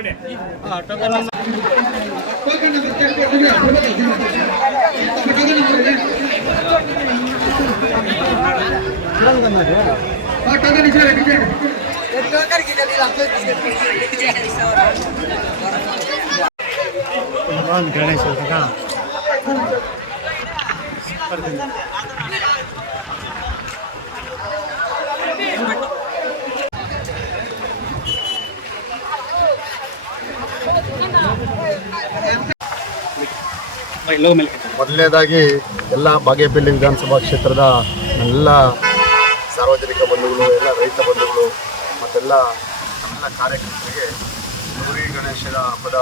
Kita ಮೊದಲನೇದಾಗಿ ಎಲ್ಲ ಬಾಗೇಪಲ್ಲಿ ವಿಧಾನಸಭಾ ಕ್ಷೇತ್ರದ ಎಲ್ಲ ಸಾರ್ವಜನಿಕ ಬಂಧುಗಳು, ಎಲ್ಲ ರೈತ ಬಂಧುಗಳು ಮತ್ತೆಲ್ಲ ಎಲ್ಲ ಕಾರ್ಯಕರ್ತರಿಗೆ ಗೌರಿ ಗಣೇಶನ ಹಬ್ಬದ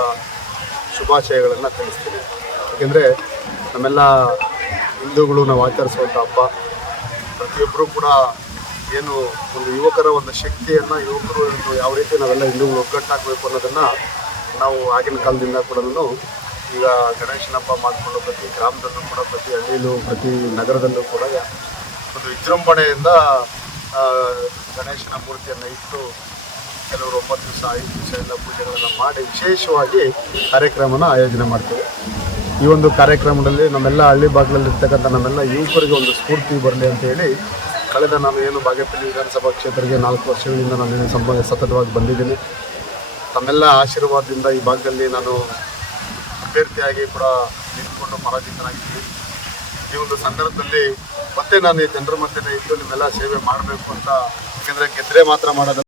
ಶುಭಾಶಯಗಳನ್ನು ತಿಳಿಸ್ತೀನಿ. ಏಕೆಂದರೆ ನಮ್ಮೆಲ್ಲ ಹಿಂದೂಗಳು ನಾವು ಆಚರಿಸುವಂಥ ಹಬ್ಬ. ಪ್ರತಿಯೊಬ್ಬರೂ ಕೂಡ ಏನು ಒಂದು ಯುವಕರ ಒಂದು ಶಕ್ತಿಯನ್ನು ಯುವಕರು ಯಾವ ರೀತಿ ನಾವೆಲ್ಲ ಹಿಂದೂಗಳು ಒಗ್ಗಟ್ಟಾಗಬೇಕು ಅನ್ನೋದನ್ನು ನಾವು ಆಗಿನ ಕಾಲದಿಂದ ಕೂಡ ಈಗ ಗಣೇಶನ ಹಬ್ಬ ಮಾಡಿಕೊಂಡು ಪ್ರತಿ ಗ್ರಾಮದಲ್ಲೂ ಕೂಡ ಪ್ರತಿ ಹಳ್ಳಿಯಲ್ಲೂ ಪ್ರತಿ ನಗರದಲ್ಲೂ ಕೂಡ ಒಂದು ವಿಜೃಂಭಣೆಯಿಂದ ಗಣೇಶನ ಮೂರ್ತಿಯನ್ನು ಇಟ್ಟು ಕೆಲವರು ಒಂಬತ್ತು ದಿವಸ, ಐದು ದಿವಸ ಎಲ್ಲ ಪೂಜೆಗಳನ್ನು ಮಾಡಿ ವಿಶೇಷವಾಗಿ ಕಾರ್ಯಕ್ರಮನ ಆಯೋಜನೆ ಮಾಡ್ತೇವೆ. ಈ ಒಂದು ಕಾರ್ಯಕ್ರಮದಲ್ಲಿ ನಮ್ಮೆಲ್ಲ ಹಳ್ಳಿ ಭಾಗದಲ್ಲಿರ್ತಕ್ಕಂಥ ನಮ್ಮೆಲ್ಲ ಯುವಕರಿಗೆ ಒಂದು ಸ್ಫೂರ್ತಿ ಬರಲಿ ಅಂತ ಹೇಳಿ ಕಳೆದ ನಾನು ಏನು ಬಾಗೇಪಲ್ಲಿ ವಿಧಾನಸಭಾ ಕ್ಷೇತ್ರಕ್ಕೆ ನಾಲ್ಕು ವರ್ಷಗಳಿಂದ ನಾನು ಏನು ಸಂಬ ಸತತವಾಗಿ ಬಂದಿದ್ದೀನಿ. ತಮ್ಮೆಲ್ಲ ಆಶೀರ್ವಾದದಿಂದ ಈ ಭಾಗದಲ್ಲಿ ನಾನು ಅಭ್ಯರ್ಥಿಯಾಗಿ ಕೂಡ ನಿಂತ್ಕೊಂಡು ಪರಾಜಿತನಾಗಿದ್ದೀನಿ. ಈ ಒಂದು ಸಂದರ್ಭದಲ್ಲಿ ಮತ್ತೆ ನಾನು ಈ ಜನರ ಮಧ್ಯೆ ಇದ್ದು ನಿಮ್ಮೆಲ್ಲ ಸೇವೆ ಮಾಡಬೇಕು ಅಂತ ಯಾಕೆಂದರೆ ಗೆದ್ದರೆ ಮಾತ್ರ ಮಾಡೋದು